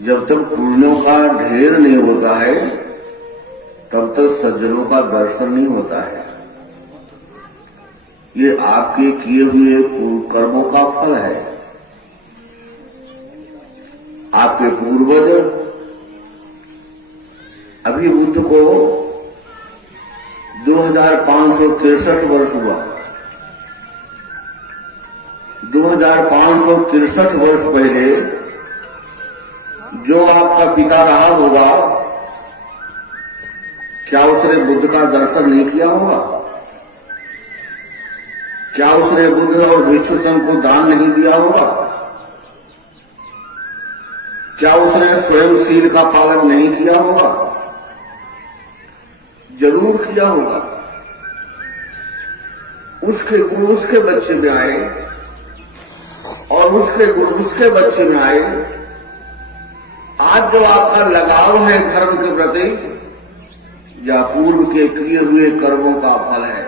जब तक पुण्यों का ढेर नहीं होता है तब तक सज्जनों का दर्शन नहीं होता है। ये आपके किए हुए कर्मों का फल है। आपके पूर्वज, अभी बुद्ध को 2563 वर्ष हुआ। 2563 वर्ष पहले जो आपका पिता रहा होगा, क्या उसने बुद्ध का दर्शन नहीं किया होगा? क्या उसने बुद्ध और भिक्षु संघ को दान नहीं दिया होगा? क्या उसने स्वयं शील का पालन नहीं किया होगा? जरूर किया होगा। उसके गुण उसके बच्चे में आए और उसके गुण उसके बच्चे में आए। आज जो आपका लगाव है धर्म के प्रति, या पूर्व के किए हुए कर्मों का फल है।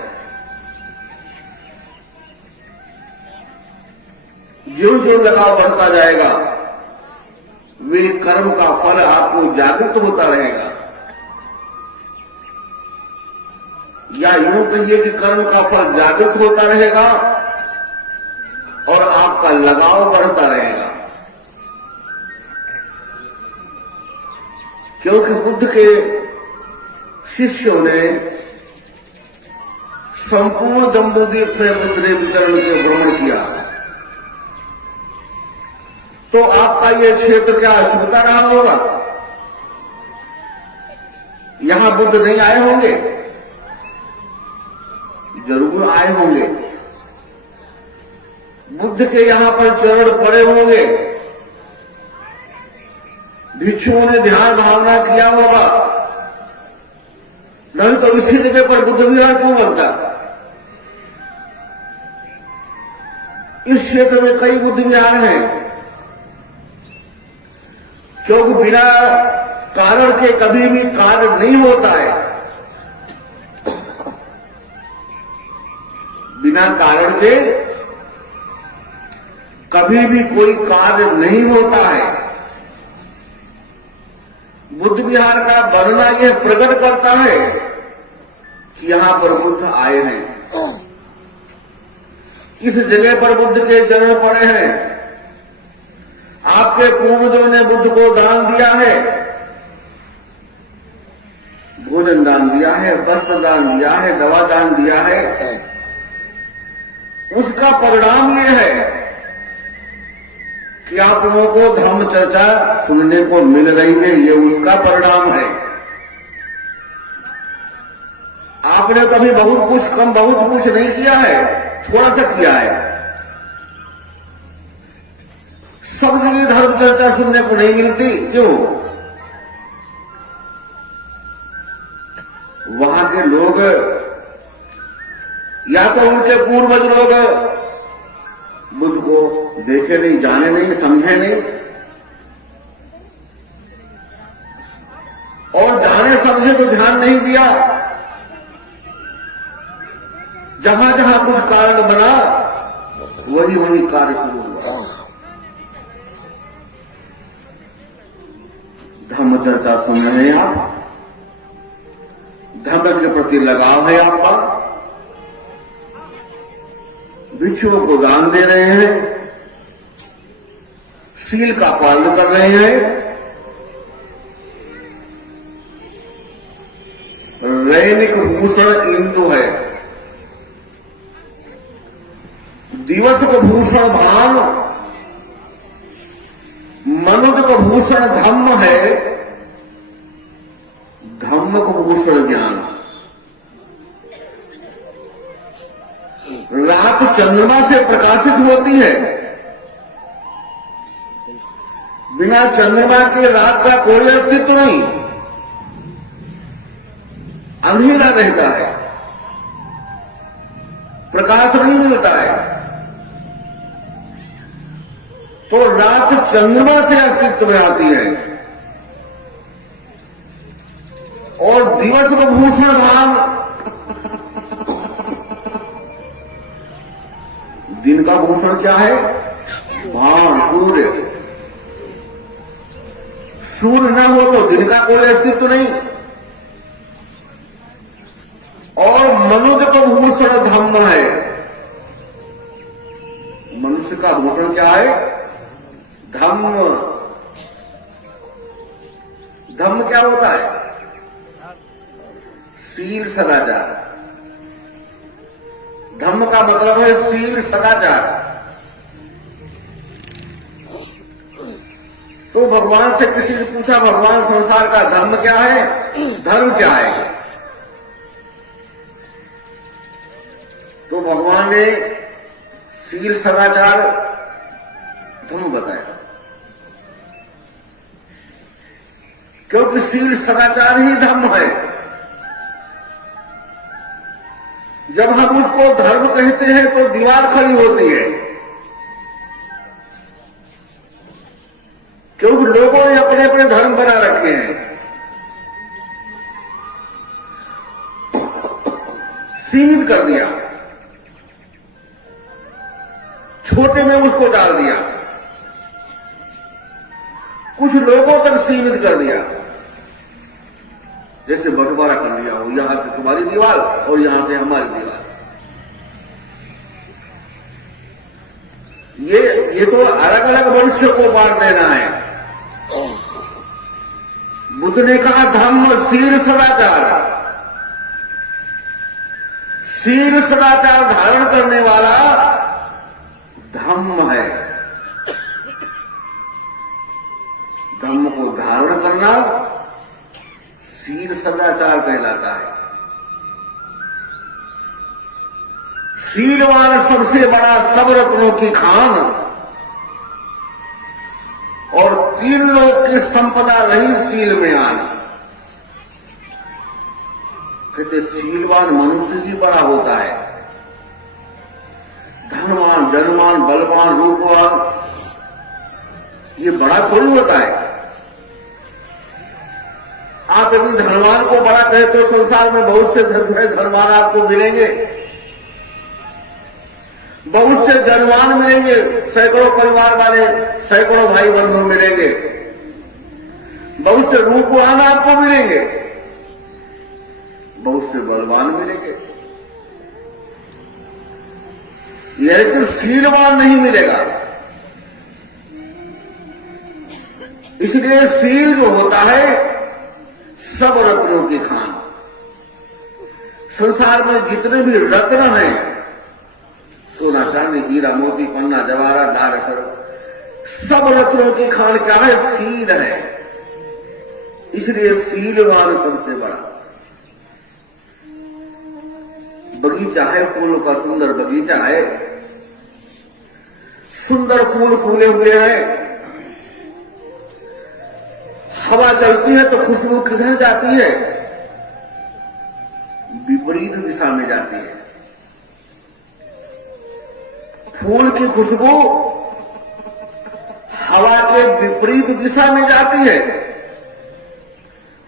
जो जो लगाव बढ़ता जाएगा वे कर्म का फल आपको जागृत होता रहेगा। या यूं कहिए कि कर्म का फल जागृत होता रहेगा और आपका लगाव बढ़ता रहेगा। क्योंकि बुद्ध के शिष्यों ने संपूर्ण जम्बूद्वीप में बुद्ध ने विचरण के भ्रमण किया, तो आपका ये क्षेत्र क्या छूता रहा होगा? यहां बुद्ध नहीं आए होंगे? जरूर आए होंगे। बुद्ध के यहां पर चरण पड़े होंगे। भिक्षुओं ने ध्यान भावना किया होगा, नहीं तो इसी जगह पर बुद्ध विहार क्यों बनता? इस क्षेत्र में कई बुद्ध विहार हैं, क्योंकि बिना कारण के कभी भी कार्य नहीं होता है। बिना कारण के कभी भी कोई कार्य नहीं होता है। बुद्ध विहार का बनना यह प्रकट करता है कि यहां पर बुद्ध आए हैं। इस जगह पर बुद्ध के चरण पड़े हैं। आपके पूर्वजों ने बुद्ध को दान दिया है, भोजन दान दिया है, वस्त्र दान दिया है, दवा दान दिया है। उसका परिणाम यह है कि आप लोगों को धर्म चर्चा सुनने को मिल रही है। ये उसका परिणाम है। आपने कभी बहुत कुछ नहीं किया है, थोड़ा सा किया है। सब जगह धर्म चर्चा सुनने को नहीं मिलती। क्यों? वहां के लोग या तो उनके पूर्वज लोग बुद्ध को देखे नहीं, जाने नहीं, समझे नहीं, और जाने समझे तो ध्यान नहीं दिया। जहां जहां कुछ कारण बना वही कार्य शुरू हुआ। धर्म चर्चा सुन रहे हैं आप, धर्म के प्रति लगाव है आपका, भिक्षुओं को दान दे रहे हैं, शील का पालन कर रहे हैं, दैनिक भूषण इंदु है, दिवस को भूषण भान, मनुष्य को भूषण धम्म है, धम्म को भूषण ज्ञान। रात चंद्रमा से प्रकाशित होती है, बिना चंद्रमा के रात का कोई अस्तित्व नहीं, अंधेरा रहता है, प्रकाश नहीं मिलता है। तो रात चंद्रमा से अस्तित्व में आती है और दिवस को भूषण भान, दिन का भूषण क्या है? भान, सूर्य। सूर्य न हो तो दिन का कोई अस्तित्व नहीं। और मनुष्य का भूषण धम्म है। मनुष्य का भूषण क्या है? धम्म। धम्म क्या होता है? शील सदाचार। धम्म का मतलब है शील सदाचार। तो भगवान से किसी ने पूछा, भगवान संसार का धर्म क्या है, धर्म क्या है? तो भगवान ने शील सदाचार धर्म बताया, क्योंकि शील सदाचार ही धर्म है। जब हम उसको धर्म कहते हैं तो दीवार खड़ी होती है, क्योंकि लोगों ने अपने अपने धर्म बना रखे हैं। सीमित कर दिया, छोटे में उसको डाल दिया, कुछ लोगों तक सीमित कर दिया। जैसे बंटवारा कर लिया हो, यहां से तुम्हारी दीवार और यहां से हमारी दीवार। ये तो अलग अलग मनुष्य को बांट देना है। बुद्ध ने कहा धम्म शील सदाचार। शील सदाचार धारण करने वाला धम्म है। धम्म को धारण करना शील सदाचार कहलाता है। शीलवान सबसे बड़ा सब रत्नों की खान, और तीन लोक की संपदा रही शील में आना। कहते शीलवान मनुष्य ही बड़ा होता है। धनवान, जनवान, बलवान, रूपवान ये बड़ा थोड़ी होता है। आप यदि धनवान को बड़ा कहे तो संसार में बहुत से धनवान आपको मिलेंगे, बहुत से जनवान मिलेंगे, सैकड़ों परिवार वाले, सैकड़ों भाई बंधु मिलेंगे, बहुत से रूपवान आपको मिलेंगे, बहुत से बलवान मिलेंगे, लेकिन शीलवान नहीं मिलेगा। इसलिए शील जो होता है सब रत्नों की खान। संसार में जितने भी रत्न हैं, सोना, चांदी, हीरा, मोती, पन्ना, जवाहरात, नारसर, सब रत्नों की खान क्या है? शील है। इसलिए शीलवान सबसे बड़ा। बगीचा है, फूलों का सुंदर बगीचा है, सुंदर फूल फूले हुए हैं, हवा चलती है तो खुशबू किधर जाती है? विपरीत दिशा में जाती है। फूल की खुशबू हवा के विपरीत दिशा में जाती है।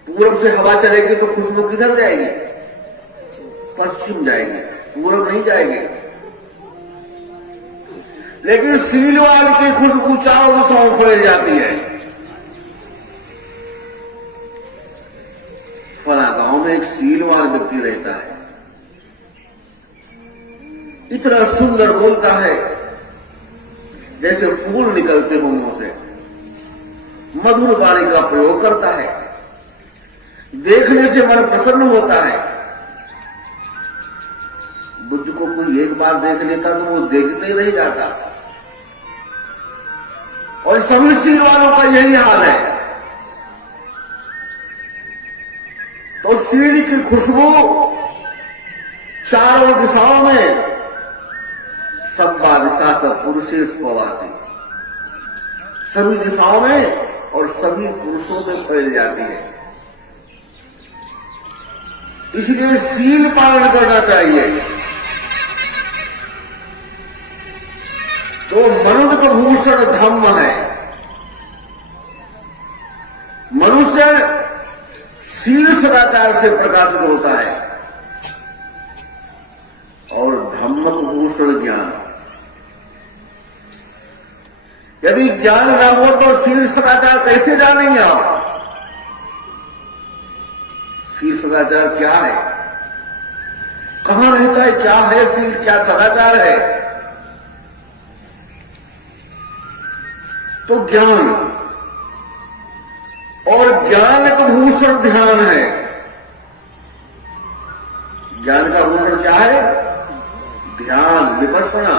पूर्व से हवा चलेगी तो खुशबू किधर जाएगी? पश्चिम जाएगी, पूर्व नहीं जाएगी। लेकिन शीलवान की खुशबू चारों दिशाओं फैल जाती है। फला गांव में एक शीलवान व्यक्ति रहता है, इतना सुंदर बोलता है जैसे फूल निकलते हो मुंह से, मधुर वाणी का प्रयोग करता है, देखने से मन प्रसन्न होता है। बुद्ध को कोई एक बार देख लेता तो वो देखते ही रह जाता। और सभी शीलवानों का यही हाल है। तो शील की खुशबू चारों दिशाओं में, सब्बा दिशा सब पुरुषेश प्रवासी, सभी दिशाओं में और सभी पुरुषों में फैल जाती है। इसलिए शील पालन करना चाहिए। तो मनुष्य का भूषण धम्म है। मनुष्य शील सदाचार से प्रकाशित होता है, और धम्म का भूषण ज्ञान। यदि ज्ञान न हो तो शील सदाचार कैसे जानेंगे आप? सदाचार क्या है, कहां रहता है, क्या है शील, क्या सदाचार है? तो ज्ञान, और ज्ञान का भूषण ध्यान है। ज्ञान का भूषण क्या है? ध्यान, विपश्यना।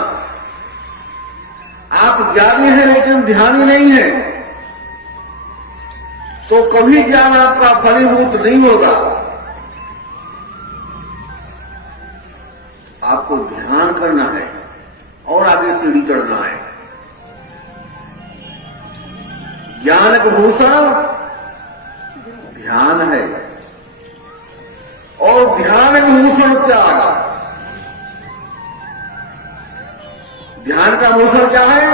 आप ज्ञानी हैं लेकिन ध्यानी नहीं है तो कभी ज्ञान आपका फलीभूत नहीं होगा। आपको ध्यान करना है और आगे सीढ़ी चढ़ना है। ज्ञान का भूषण ध्यान है और ध्यान का भूषण त्याग। ध्यान का भूषण क्या है?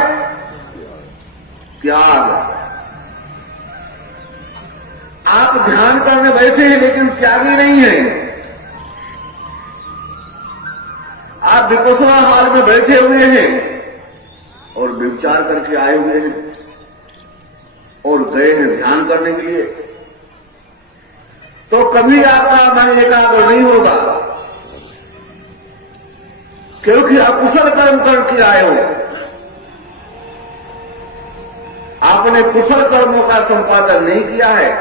त्याग। आप ध्यान करने बैठे हैं लेकिन त्यागी नहीं है। आप विपश्यना हाल में बैठे हुए हैं और विचार करके आए हुए हैं और गए हैं ध्यान करने के लिए, तो कभी आपका मन एकाग्र नहीं होगा क्योंकि आप कुशल कर्म करके आए हो। आपने कुशल कर्मों का संपादन नहीं किया है।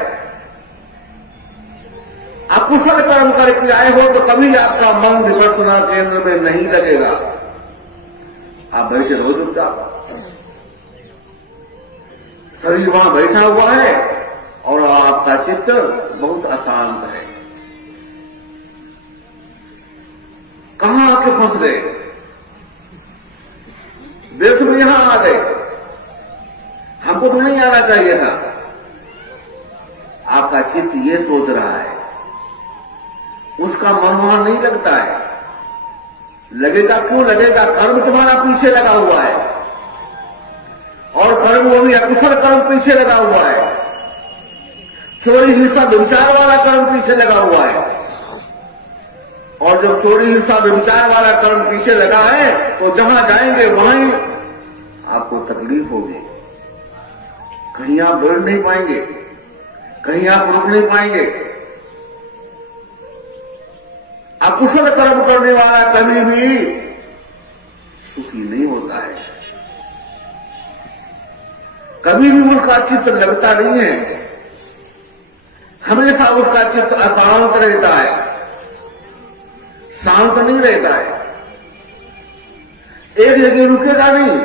आप कुशल कर्म करके आए हो तो कभी आपका मन विपश्यना केंद्र में नहीं लगेगा। आप बैठे रहो चुपचाप, शरीर वहां बैठा हुआ है और आपका चित्त बहुत अशांत है। कहां आके फंस गए? देश में यहां आ गए। हमको तो नहीं आना चाहिए था। आपका चित्त ये सोच रहा है, उसका मन वहां नहीं लगता है। लगेगा क्यों लगेगा? कर्म तुम्हारा पीछे लगा हुआ है और कर्म वो भी अकुशल कर्म पीछे लगा हुआ है। चोरी हिंसा व्यभिचार वाला कर्म पीछे लगा हुआ है और जब चोरी हिंसा व्यभिचार वाला कर्म पीछे लगा है तो जहां जाएंगे वहीं आपको तकलीफ होगी। कहीं आप बढ़ नहीं पाएंगे, कहीं आप रुक नहीं पाएंगे। अकुशल कर्म करने वाला कभी भी सुखी नहीं होता है, कभी भी उसका चित्त लगता नहीं है। हमेशा उसका चित्त अशांत रहता है, शांत नहीं रहता है। एक जगह रुकेगा नहीं,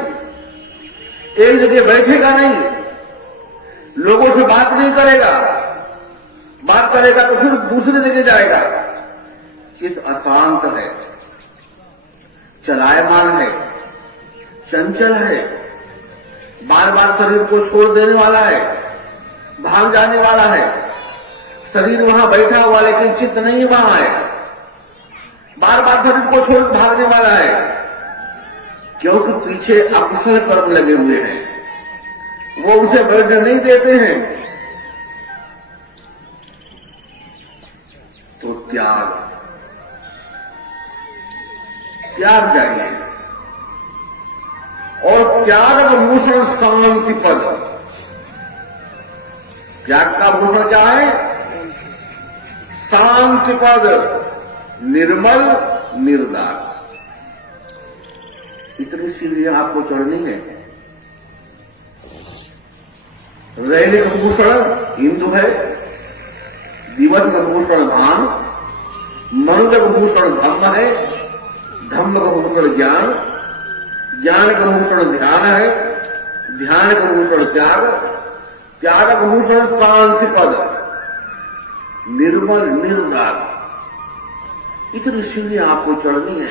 एक जगह बैठेगा नहीं, लोगों से बात नहीं करेगा, बात करेगा तो फिर दूसरी जगह जाएगा। चित्त अशांत है, चलायमान है, चंचल है, बार बार शरीर को छोड़ देने वाला है, भाग जाने वाला है। शरीर वहां बैठा हुआ लेकिन चित्त नहीं वहां है, बार बार शरीर को छोड़ भागने वाला है क्योंकि पीछे अकुशल कर्म लगे हुए हैं, वो उसे बैठने नहीं देते हैं। तो त्याग, त्याग चाहिए और त्याग का भूषण शांति पद। त्याग का भूषण क्या है? शांति पद, निर्मल निर्दार। इतनी सीढ़ियां आपको चढ़नी है। रहने का भूषण हिंदू है, दिवस का भूषण भान, मन का भूषण धम्म है, धम्म का भूषण ज्ञान, ज्ञान का भूषण ध्यान है, ध्यान का भूषण त्याग, त्याग का भूषण शांति पद, निर्मल निर्दार। इतनी सीढ़ियां आपको चढ़नी है।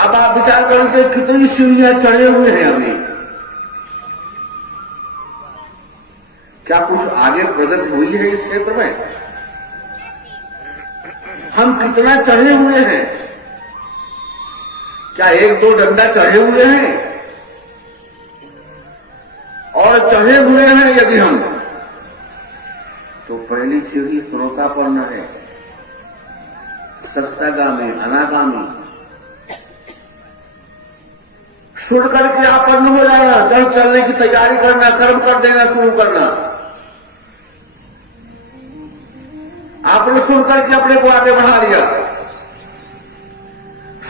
अब आप विचार करेंगे कितनी सीढ़ियां चढ़े हुए हैं अभी, क्या कुछ आगे प्रगति हुई है इस क्षेत्र में? हम कितना चढ़े हुए हैं? क्या एक दो डंडा चढ़े हुए हैं? और चढ़े हुए हैं यदि हम, तो पहली सीढ़ी श्रोतापन्न है, सत्तागामी अनागामी। सुन करके आपन्न हो जाना, जब चलने की तैयारी करना, कर्म कर देना शुरू करना। आपने सुनकर के अपने को आगे बढ़ा लिया,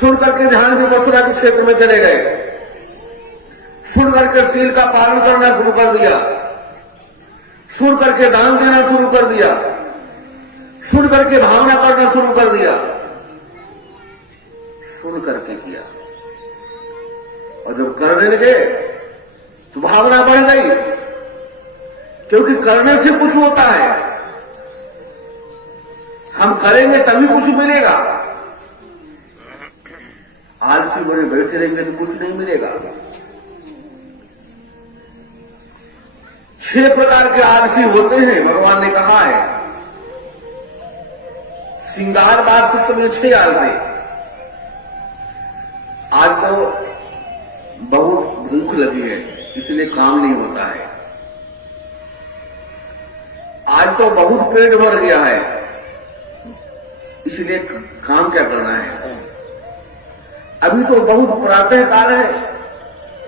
सुनकर के ध्यान विपස්සना के क्षेत्र में चले गए, सुनकर के शील का पालन करना शुरू कर दिया, सुन करके दान देना शुरू कर दिया, सुन करके भावना करना शुरू कर दिया, सुन करके किया। और जब करने लगे तो भावना बढ़ गई, क्योंकि करने से कुछ होता है। हम करेंगे तभी कुछ मिलेगा, आलसी बने बैठे रहेंगे तो कुछ नहीं मिलेगा। 6 प्रकार के आलसी होते हैं, भगवान ने कहा है। श्रृंगारवाद सूत्र में 6 आलसी। आज तो बहुत भूख लगी है, इसलिए काम नहीं होता है। आज तो बहुत पेट भर गया है, इसलिए काम क्या करना है। अभी तो बहुत प्रातः काल है,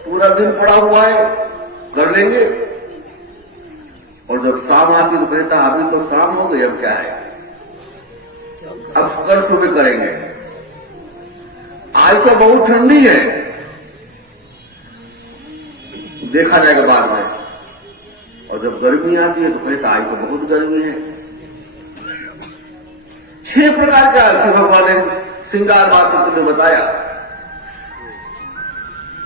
पूरा दिन पड़ा हुआ है, कर लेंगे। और जब शाम आती तो कहता अभी तो शाम हो गई, अब क्या है, अब कल सुबह करेंगे। आज तो बहुत ठंडी है, देखा जाएगा बाद में। और जब गर्मी आती है तो कहता आज तो बहुत गर्मी है। 6 प्रकार के आलसी भगवान ने श्रृंगारवाद सूत्र में बताया।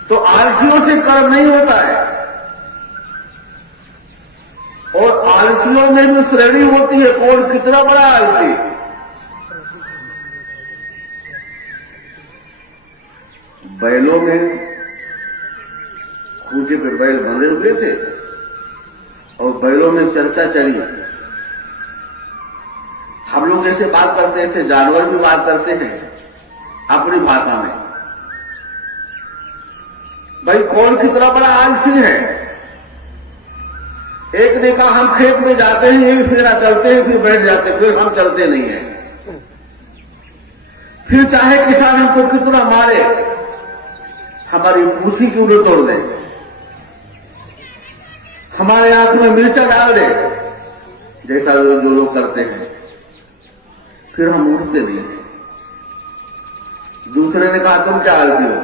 तो आलसियों से कर्म नहीं होता है, और आलसियों में भी श्रेणी होती है, कौन कितना बड़ा आलसी। बैलों में खूंटे पे बैल बंधे हुए थे और बैलों में चर्चा चली। हम लोग ऐसे बात करते हैं, ऐसे जानवर भी बात करते हैं अपनी भाषा में। भाई कौन कितना बड़ा आलसी है। एक ने कहा हम खेत में जाते हैं, एक फेरा चलते हैं, फिर बैठ जाते हैं, फिर हम चलते नहीं है। फिर चाहे किसान हमको कितना मारे, हमारी पूछी क्यों न तोड़ दे, हमारे आंख में मिर्चा डाल दे, जैसा जो लोग करते हैं, फिर हम उठते नहीं हैं। दूसरे ने कहा तुम क्या आलसी हो।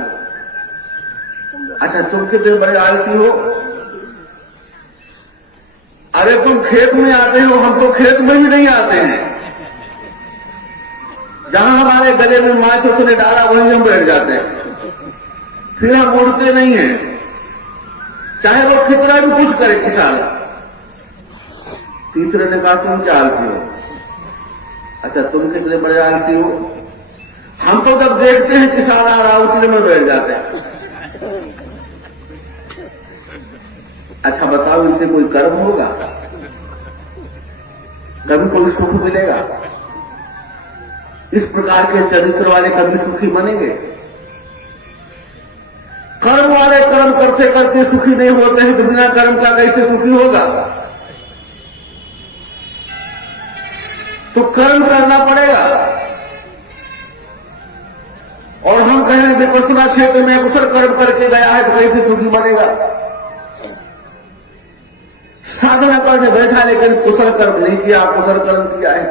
अच्छा तुम कितने बड़े आलसी हो। अरे तुम खेत में आते हो, हम तो खेत में भी नहीं आते हैं। जहां हमारे गले में माछ उसने डाला वहीं हम बैठ जाते हैं, फिर हम उड़ते नहीं हैं, चाहे वो कितना भी कुछ करे किसान। तीसरे ने कहा तुम क्या आलसी हो। अच्छा तुम कितने बड़े आलसी हो। हम तो जब देखते हैं किसान आ रहा उसी में बैठ जाते हैं। अच्छा बताओ इसे कोई कर्म होगा, कभी कोई सुख मिलेगा। इस प्रकार के चरित्र वाले कभी सुखी बनेंगे। कर्म वाले कर्म करते करते सुखी नहीं होते हैं, तो बिना कर्म का कैसे सुखी होगा। तो कर्म करना पड़ेगा। और हम कहें विपස්සना क्षेत्र में कुशल कर्म करके गया है तो कैसे सुखी बनेगा। साधना करने बैठा लेकिन कुशल कर्म नहीं किया, कुशल कर्म किया है,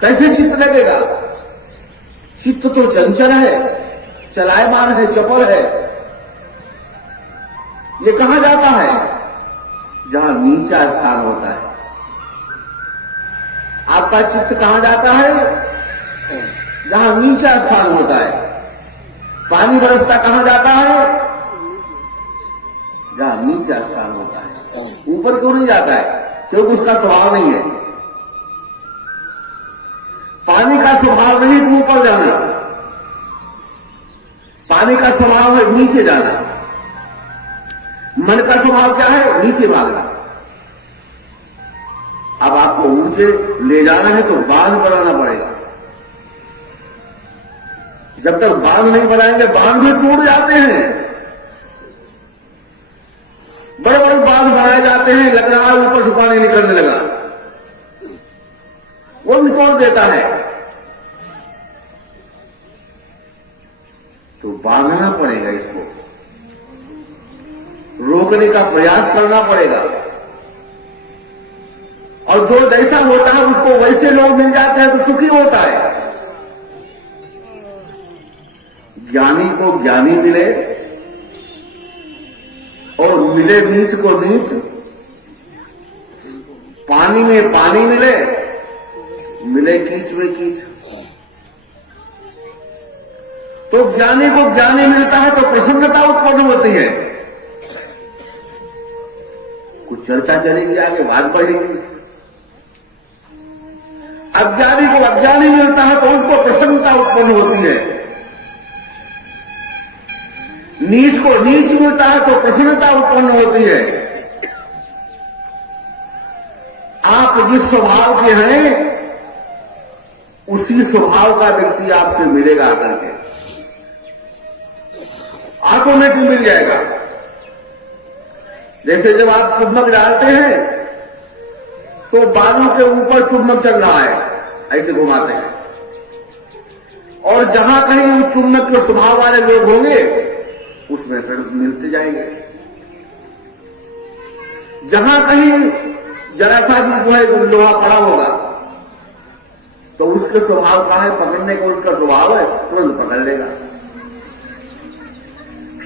कैसे चित्त लगेगा। चित्त तो चंचल है, चलायमान है, चपल है। ये कहां जाता है, जहां नीचा स्थान होता है। आपका चित्त कहां जाता है, जहां नीचा स्थान होता है। पानी बरसता कहां जाता है, जहां नीचा स्थान होता है। ऊपर क्यों नहीं जाता है, क्योंकि उसका स्वभाव नहीं है। पानी का स्वभाव नहीं कि ऊपर जाना, पानी का स्वभाव है नीचे जाना। मन का स्वभाव क्या है, नीचे भागना। अब आपको ऊंचे ले जाना है तो बांध बनाना पड़ेगा। जब तक बांध नहीं बनाएंगे, बांध भी टूट जाते हैं। बड़े बड़े बांध बनाए जाते हैं, लग रहा है ऊपर से पानी निकलने लगा, वो भी तोड़ देता है। तो बांधना पड़ेगा, इसको रोकने का प्रयास करना पड़ेगा। और और जो जैसा होता है उसको वैसे लोग मिल जाते हैं तो सुखी होता है। ज्ञानी को ज्ञानी मिले और मिले नीच को नीच, पानी में पानी मिले, मिले कीच में कीच। तो ज्ञानी को ज्ञानी मिलता है तो प्रसन्नता उत्पन्न होती है। कुछ चर्चा चलेगी, आगे बात बढ़ेगी। अज्ञानी को अज्ञानी मिलता है तो उसको प्रसन्नता उत्पन्न होती है। नीच को नीच मिलता है तो प्रसन्नता उत्पन्न होती है। आप जिस स्वभाव के हैं उसी स्वभाव का व्यक्ति आपसे मिलेगा आकर के, ऑटोमेटिक मिल जाएगा। जैसे जब आप चुम्बक डालते हैं तो बालों के ऊपर चुम्बक चल रहा है, ऐसे घुमाते हैं, और जहां कहीं चुम्बक के स्वभाव वाले लोग होंगे उसमें से मिलते जाएंगे। जहां कहीं जरा सा भी जो है लोहा पड़ा होगा तो उसके स्वभाव का है पकड़ने का, उसका स्वभाव है तुरंत पकड़ लेगा।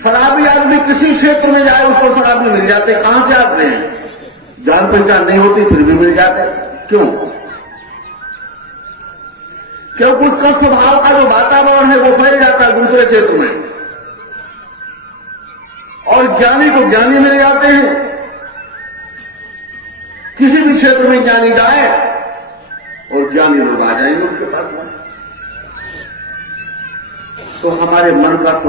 शराबी आदमी किसी क्षेत्र में जाए उसको शराबी मिल जाते, कहां से आते हैं, जान पहचान नहीं होती फिर भी मिल जाते। क्यों? क्योंकि उसका स्वभाव का जो वातावरण है वो फैल जाता है दूसरे क्षेत्र में। और ज्ञानी को ज्ञानी मिल जाते हैं। किसी भी क्षेत्र में ज्ञानी जाए और ज्ञानी लोग आ जाएंगे उसके पास। तो हमारे मन का